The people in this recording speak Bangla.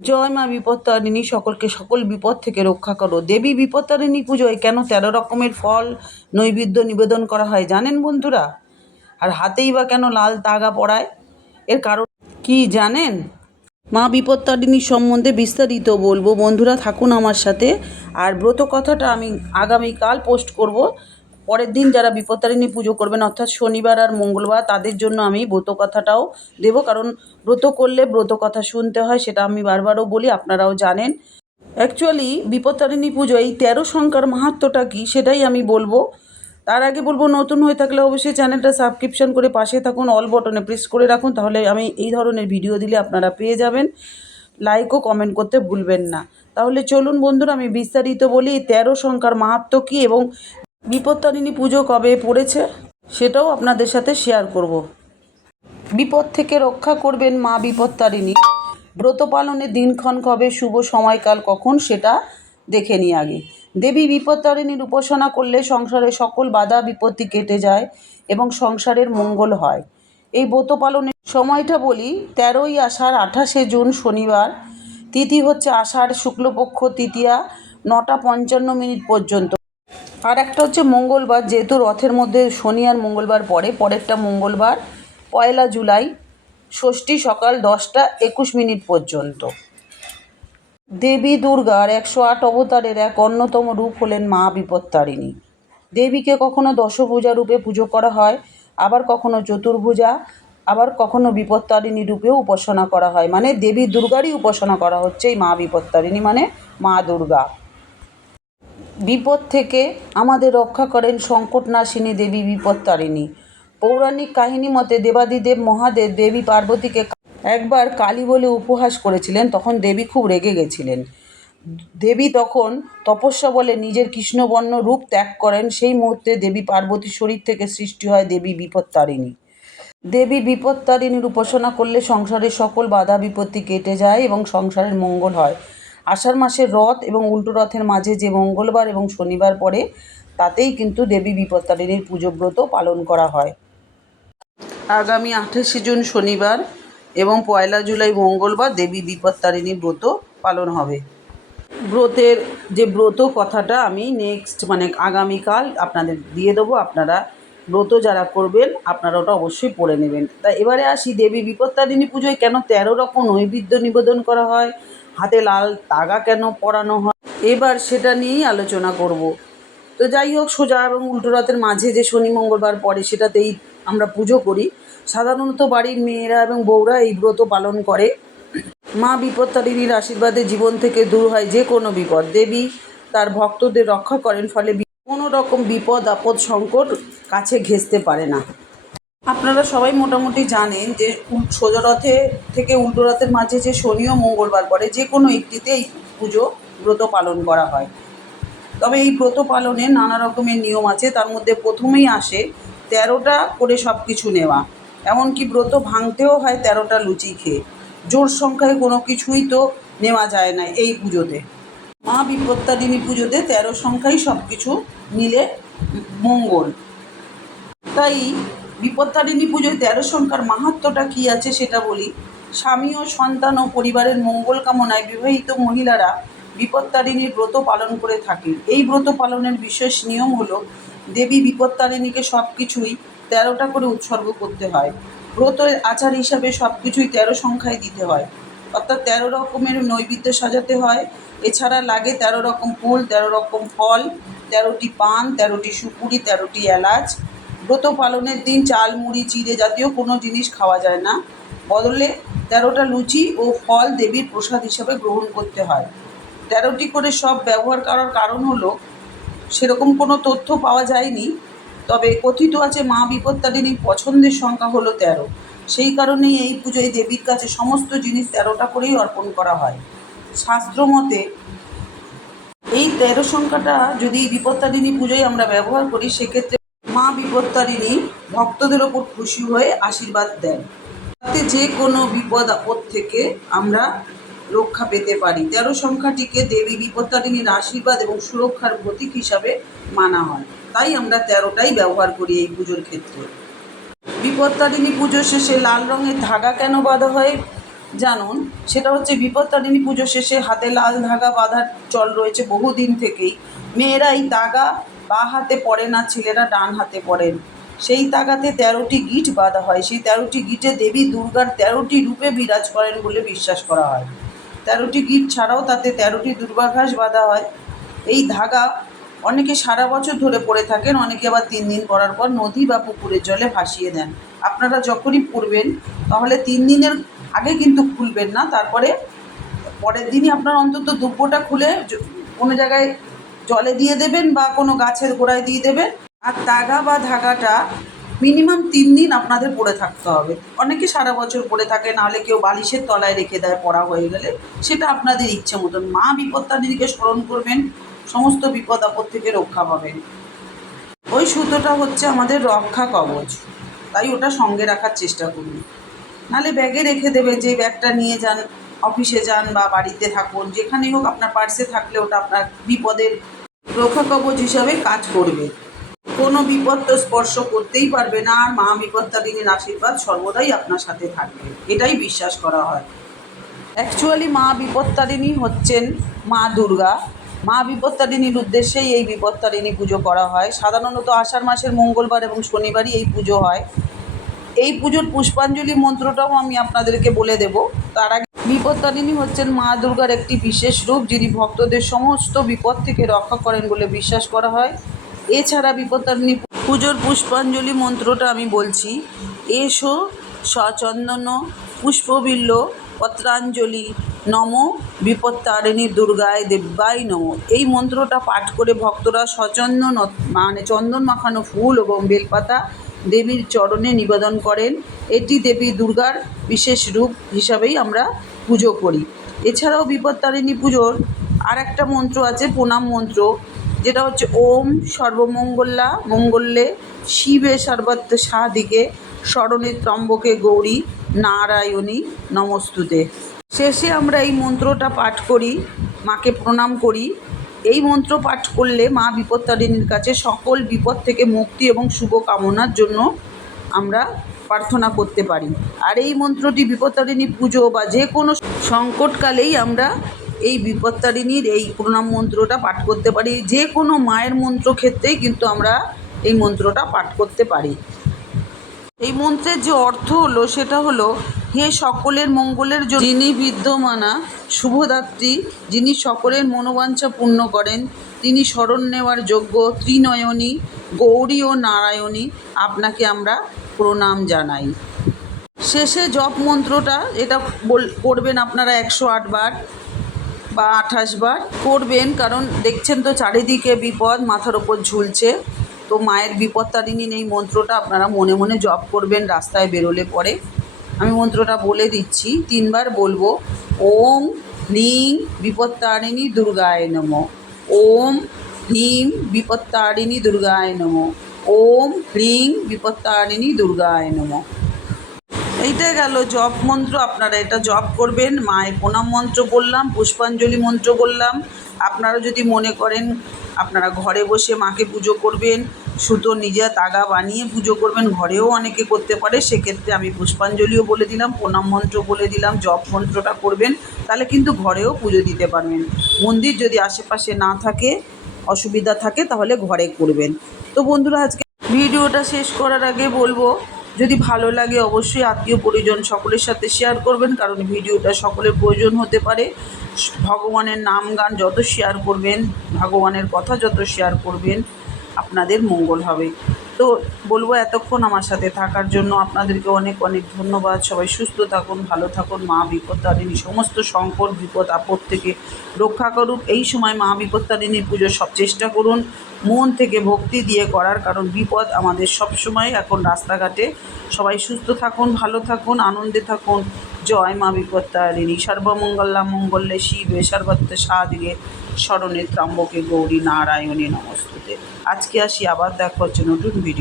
জয় মা বিপত্তারিণী, সকলকে সকল বিপদ থেকে রক্ষা করো। দেবী বিপত্তারিণী পুজোয় কেন তেরো রকমের ফল, নৈবেদ্য নিবেদন করা হয় জানেন বন্ধুরা? আর হাতেই বা কেন লাল তাগা পড়ায়? এর কারণ কি জানেন? মা বিপত্তারিণী সম্বন্ধে বিস্তারিত বলব। বন্ধুরা, থাকুন আমার সাথে। আর ব্রত কথাটা আমি আগামীকাল পোস্ট করব। পরের দিন যারা বিপত্তারিণী পুজো করবেন, অর্থাৎ শনিবার আর মঙ্গলবার, তাদের জন্য আমি ব্রত কথাটাও দেব। কারণ ব্রত করলে ব্রত কথা শুনতে হয়, সেটা আমি বারবারও বলি, আপনারাও জানেন। অ্যাকচুয়ালি বিপত্তারিণী পুজো, এই তেরো সংখ্যার মাহাত্মটা কী, সেটাই আমি বলব। তার আগে বলব, নতুন হয়ে থাকলে অবশ্যই চ্যানেলটা সাবস্ক্রিপশন করে পাশে থাকুন, অল বটনে প্রেস করে রাখুন, তাহলে আমি এই ধরনের ভিডিও দিলে আপনারা পেয়ে যাবেন। লাইক ও কমেন্ট করতে ভুলবেন না। তাহলে চলুন বন্ধুরা, আমি বিস্তারিত বলি তেরো সংখ্যার মাহাত্ম্য কী এবং বিপত্তারিণী পুজো কবে পড়েছে সেটাও আপনাদের সাথে শেয়ার করব। বিপদ থেকে রক্ষা করবেন মা বিপত্তারিণী। ব্রত পালনের দিনক্ষণ কবে শুভ সময়কাল কখন সেটা দেখে নিই আগে। দেবী বিপত্তারিণীর উপাসনা করলে সংসারে সকল বাধা বিপত্তি কেটে যায় এবং সংসারের মঙ্গল হয়। এই ব্রত পালনের সময়টা বলি তেরোই আষাঢ় আঠাশে জুন শনিবার। তিথি হচ্ছে আষাঢ় শুক্লপক্ষ, তৃতীয়া নটা পঞ্চান্ন মিনিট পর্যন্ত। আর একটা হচ্ছে মঙ্গলবার, যেহেতু রথের মধ্যে শনি আর মঙ্গলবার পরে পরেরটা মঙ্গলবার, পয়লা জুলাই, ষষ্ঠী সকাল দশটা একুশ মিনিট পর্যন্ত। দেবী দুর্গার একশো আট অবতারের এক অন্যতম রূপ হলেন মা বিপত্তারিণী। দেবীকে কখনো দশভুজা রূপে পুজো করা হয়, আবার কখনো চতুর্ভুজা, আবার কখনো বিপত্তারিণী রূপেও উপাসনা করা হয়। মানে দেবী দুর্গারই উপাসনা করা হচ্ছে এই মা বিপত্তারিণী মানে মা দুর্গা। বিপদ থেকে আমাদের রক্ষা করেন সংকট সংকটনাশিনী দেবী বিপত্তারিণী পৌরাণিক কাহিনী মতে দেবাদিদেব মহাদেব দেবী পার্বতীকে একবার কালী বলে উপহাস করেছিলেন, তখন দেবী খুব রেগে গেছিলেন। দেবী তখন তপস্যা বলে নিজের কৃষ্ণবর্ণ রূপ ত্যাগ করেন, সেই মুহূর্তে দেবী পার্বতীর শরীর থেকে সৃষ্টি হয় দেবী বিপত্তারিণী দেবী বিপত্তারিণীর উপাসনা করলে সংসারের সকল বাধা বিপত্তি কেটে যায় এবং সংসারের মঙ্গল হয়। আষাঢ় মাসের রথ এবং উল্টো রথের মাঝে যে মঙ্গলবার এবং শনিবার পড়ে, তাতেই কিন্তু দেবী বিপত্তারিণীর পুজো ব্রত পালন করা হয়। আগামী আঠাশে জুন শনিবার এবং পয়লা জুলাই মঙ্গলবার দেবী বিপত্তারিণী ব্রত পালন হবে। ব্রতের যে ব্রত কথাটা আমি নেক্সট মানে আগামীকাল আপনাদের দিয়ে দেবো, আপনারা ব্রত যারা করবেন, আপনারা ওটা অবশ্যই পড়ে নেবেন। তা এবারে আসি দেবী বিপত্তারিণী পুজোয়, কেন তেরো রকম নৈবেদ্য নিবেদন করা হয়? হাতে লাল তাগা কেন পরানো হয়? এবার সেটা নিয়েই আলোচনা করব। তো যাই হোক, সোজা এবং উল্টো রাতের মাঝে যে শনি, মঙ্গলবার পড়ে, সেটাতেই আমরা পুজো করি। সাধারণত বাড়ির মেয়েরা এবং বউরা এই ব্রত পালন করে। মা বিপত্তারিণীর আশীর্বাদে জীবন থেকে দূর হয় যে কোনো বিপদ। দেবী তার ভক্তদের রক্ষা করেন, ফলে কোনো রকম বিপদ, আপদ, সংকট কাছে ঘেঁষতে পারে না। আপনারা সবাই মোটামুটি জানেন যে সোজা রথে থেকে উল্টো রথের মাঝে যে শনি ও মঙ্গলবার পরে যে কোনো একটিতে এই পুজো ব্রত পালন করা হয়। তবে এই ব্রত পালনে নানা রকমের নিয়ম আছে। তার মধ্যে প্রথমেই আসে তেরোটা করে সব কিছু নেওয়া। এমনকি ব্রত ভাঙতেও হয় তেরোটা লুচি খেয়ে। জোর সংখ্যায় কোনো কিছুই তো নেওয়া যায় না এই পুজোতে। মা বিপত্তারিণী পুজোতে তেরো সংখ্যাই সব কিছু নিলে মঙ্গল। তাই বিপত্তারিণী পুজোয় তেরো সংখ্যার মাহাত্ম্যটা কী আছে সেটা বলি। স্বামী ও সন্তান ও পরিবারের মঙ্গল কামনায় বিবাহিত মহিলারা বিপত্তারিণীর ব্রত পালন করে থাকেন। এই ব্রত পালনের বিশেষ নিয়ম হলো, দেবী বিপত্তারিণীকে সব কিছুই তেরোটা করে উৎসর্গ করতে হয়। ব্রতের আচার হিসাবে সব কিছুই তেরো সংখ্যায় দিতে হয়। অর্থাৎ তেরো রকমের নৈবেদ্য সাজাতে হয়। এছাড়া লাগে তেরো রকম ফুল, তেরো রকম ফল, তেরোটি পান, তেরোটি সুপুরি, তেরোটি এলাচ ব্রত পালনের দিন, চাল, মুড়ি, চিড়ে জাতীয় কোনো জিনিস খাওয়া যায় না। বদলে তেরোটা লুচি ও ফল দেবীর প্রসাদ হিসাবে গ্রহণ করতে হয়। তেরোটি করে সব ব্যবহার করার কারণ হলো, সেরকম কোনো তথ্য পাওয়া যায়নি। তবে কথিত আছে, মা বিপত্তারিণীর পছন্দের সংখ্যা হলো তেরো। সেই কারণেই এই পুজোয় দেবীর কাছে সমস্ত জিনিস তেরোটা করেই অর্পণ করা হয়। শাস্ত্র মতে, এই তেরো সংখ্যাটা যদি বিপত্তারিণী পুজোয় আমরা ব্যবহার করি, সেক্ষেত্রে মা বিপত্তারিণী ভক্তদের ওপর খুশি হয়ে আশীর্বাদ দেন। তাতে যে কোনো বিপদ আপদ থেকে আমরা রক্ষা পেতে পারি। তেরো সংখ্যাটিকে দেবী বিপত্তারিণীর আশীর্বাদ এবং সুরক্ষার প্রতীক হিসাবে মানা হয়। তাই আমরা তেরোটাই ব্যবহার করি এই পুজোর ক্ষেত্রে। বিপত্তারিণী পুজো শেষে লাল রঙের ধাগা কেন বাঁধা হয় জানুন? সেটা হচ্ছে বিপত্তারিণী পুজো শেষে হাতে লাল ধাগা বাঁধার চল রয়েছে বহুদিন থেকেই। মেয়েরা এই বা হাতে পড়েন আর ছেলেরা ডান হাতে পড়েন সেই তাগাতে তেরোটি গিট বাঁধা হয়। সেই তেরোটি গিটে দেবী দুর্গার তেরোটি রূপে বিরাজ করেন বলে বিশ্বাস করা হয়। তেরোটি গিট ছাড়াও তাতে তেরোটি দুর্বাঘাস বাঁধা হয়। এই ধাগা অনেকে সারা বছর ধরে পড়ে থাকেন, অনেকে আবার তিন দিন পরার পর নদী বা পুকুরের জলে ভাসিয়ে দেন। আপনারা যখনই পড়বেন, তাহলে তিন দিনের আগে কিন্তু খুলবেন না, তারপরে পরের দিনই আপনার অন্তত দুব্বোটা খুলে কোনো জায়গায় জলে দিয়ে দেবেন বা কোনো গাছের গোড়ায় দিয়ে দেবেন। আর তাগা বা ধাগাটা মিনিমাম তিন দিন আপনাদের পরে থাকতে হবে। অনেকে সারা বছর পরে থাকে নাহলে কেউ বালিশের তলায় রেখে দেয় পড়া হয়ে গেলে। সেটা আপনাদের ইচ্ছে মতন। মা বিপত্তারিণীকে স্মরণ করবেন, সমস্ত বিপদ আপদ থেকে রক্ষা পাবেন। ওই সুতোটা হচ্ছে আমাদের রক্ষা কবচ। তাই ওটা সঙ্গে রাখার চেষ্টা করুন। নাহলে ব্যাগে রেখে দেবে যে ব্যাগটা নিয়ে যান, অফিসে যান বা বাড়িতে থাকুন, যেখানেই হোক আপনার পার্সে থাকলে ওটা আপনার বিপদের রক্ষা কবচ হিসাবে কাজ করবে। কোনো বিপদ তো স্পর্শ করতেই পারবে না, আর মা বিপত্তারিণীর আশীর্বাদ সর্বদাই আপনার সাথে থাকবে, এটাই বিশ্বাস করা হয়। অ্যাকচুয়ালি মা বিপত্তারিণী হচ্ছেন মা দুর্গা। মা বিপত্তারিণীর উদ্দেশ্যেই এই বিপত্তারিণী পুজো করা হয়। সাধারণত আষাঢ় মাসের মঙ্গলবার এবং শনিবারই এই পুজো হয়। এই পুজোর পুষ্পাঞ্জলি মন্ত্রটাও আমি আপনাদেরকে বলে দেব। তার আগে বিপত্তারিণী হচ্ছেন মা দুর্গার একটি বিশেষ রূপ, যিনি ভক্তদের সমস্ত বিপদ থেকে রক্ষা করেন বলে বিশ্বাস করা হয়। এছাড়া বিপত্তারিণী পুজোর পুষ্পাঞ্জলি মন্ত্রটা আমি বলছি। এসো সচন্দন পুষ্পবিল্ল পত্রাঞ্জলি নম বিপত্তারিণী দুর্গায় দেব্যায় নম। এই মন্ত্রটা পাঠ করে ভক্তরা সচন্দন মানে চন্দন মাখানো ফুল এবং বেলপাতা দেবীর চরণে নিবেদন করেন। এটি দেবী দুর্গার বিশেষ রূপ হিসাবেই আমরা পুজো করি। এছাড়াও বিপত্তারিণী পুজোর আর একটা মন্ত্র আছে, প্রণাম মন্ত্র, যেটা হচ্ছে ওম সর্বমঙ্গলা মঙ্গলে শিবে সর্বত্র সাদিকে স্মরণে ত্রম্বকে গৌরী নারায়ণী নমস্তুতে। শেষে আমরা এই মন্ত্রটা পাঠ করি, মাকে প্রণাম করি। এই মন্ত্র পাঠ করলে মা বিপত্তারিণীর কাছে সকল বিপদ থেকে মুক্তি এবং শুভ কামনার জন্য আমরা প্রার্থনা করতে পারি। আর এই মন্ত্রটি বিপত্তারিণী পুজো বা যে কোনো সংকটকালেই আমরা এই বিপত্তারিণীর এই প্রণাম মন্ত্রটা পাঠ করতে পারি। যে কোনো মায়ের মন্ত্র ক্ষেত্রেই কিন্তু আমরা এই মন্ত্রটা পাঠ করতে পারি। এই মন্ত্রের যে অর্থ হলো সেটা হলো, হে সকলের মঙ্গলের জন্য যিনি বিদ্যমানা শুভদাত্রী, যিনি সকলের মনোবাঞ্ছা পূর্ণ করেন, তিনি স্মরণ নেওয়ার যোগ্য ত্রিনয়নী গৌরী ও নারায়ণী, আপনাকে আমরা প্রণাম জানাই। শেষে জপ মন্ত্রটা, এটা বল, করবেন আপনারা একশো বার বা আঠাশ বার। করবেন, কারণ দেখছেন তো চারিদিকে বিপদ, মাথার ওপর ঝুলছে। তো মায়ের বিপত্তারিণী এই মন্ত্রটা, আপনারা মনে মনে জপ করবেন, রাস্তায় বেরোলে পরে। আমি মন্ত্রটা বলে দিচ্ছি, তিনবার বলব, ওম হ্রিং বিপত্তারিণী দুর্গায় নম। ওম হ্রিং বিপত্তারিণী দুর্গায় নম। ওম হ্রিং বিপত্তারিণী দুর্গায় নম। এইটা গেল জপ মন্ত্র, আপনারা এটা জপ করবেন। মায়ের প্রণাম মন্ত্র বললাম, পুষ্পাঞ্জলি মন্ত্র বললাম। আপনারা যদি মনে করেন আপনারা ঘরে বসে মাকে পুজো করবেন, সুতো নিজে তাগা বানিয়ে পুজো করবেন, ঘরেও অনেকে করতে পারে, সেক্ষেত্রে আমি পুষ্পাঞ্জলিও বলে দিলাম, প্রণাম মন্ত্র বলে দিলাম, জপ মন্ত্রটা করবেন, তাহলে কিন্তু ঘরেও পুজো দিতে পারবেন। মন্দির যদি আশেপাশে না থাকে, অসুবিধা থাকে, তাহলে ঘরে করবেন। তো বন্ধুরা, আজকে ভিডিওটা শেষ করার আগে বলব, যদি ভালো লাগে অবশ্যই আত্মীয় পরিজন সকলের সাথে শেয়ার করবেন, কারণ ভিডিওটা সকলের প্রয়োজন হতে পারে। ভগবানের নাম গান যত শেয়ার করবেন, ভগবানের কথা যত শেয়ার করবেন আপনাদের মঙ্গল হবে। তো বলব এতক্ষণ আমার সাথে থাকার জন্য আপনাদেরকে অনেক অনেক ধন্যবাদ। সবাই সুস্থ থাকুন, ভালো থাকুন। মা বিপত্তারিণী সমস্ত সংকট বিপদ আপদ থেকে রক্ষা করুক এই সময় মা বিপত্তারিণীর পুজো সব চেষ্টা করুন। মন থেকে ভক্তি দিয়ে করার, কারণ বিপদ আমাদের সব সময় এখন রাস্তাঘাটে। সবাই সুস্থ থাকুন, ভালো থাকুন, আনন্দে থাকুন। জয় মা বিপত্তারিণী সর্বমঙ্গলা মঙ্গলে শিবে, সর্বত্র সাদিকে স্মরণে ত্রাম্বকে গৌরী নারায়ণী নমস্তুতে। আজকে আসি আবার দেখার জন্য নতুন ভিডিও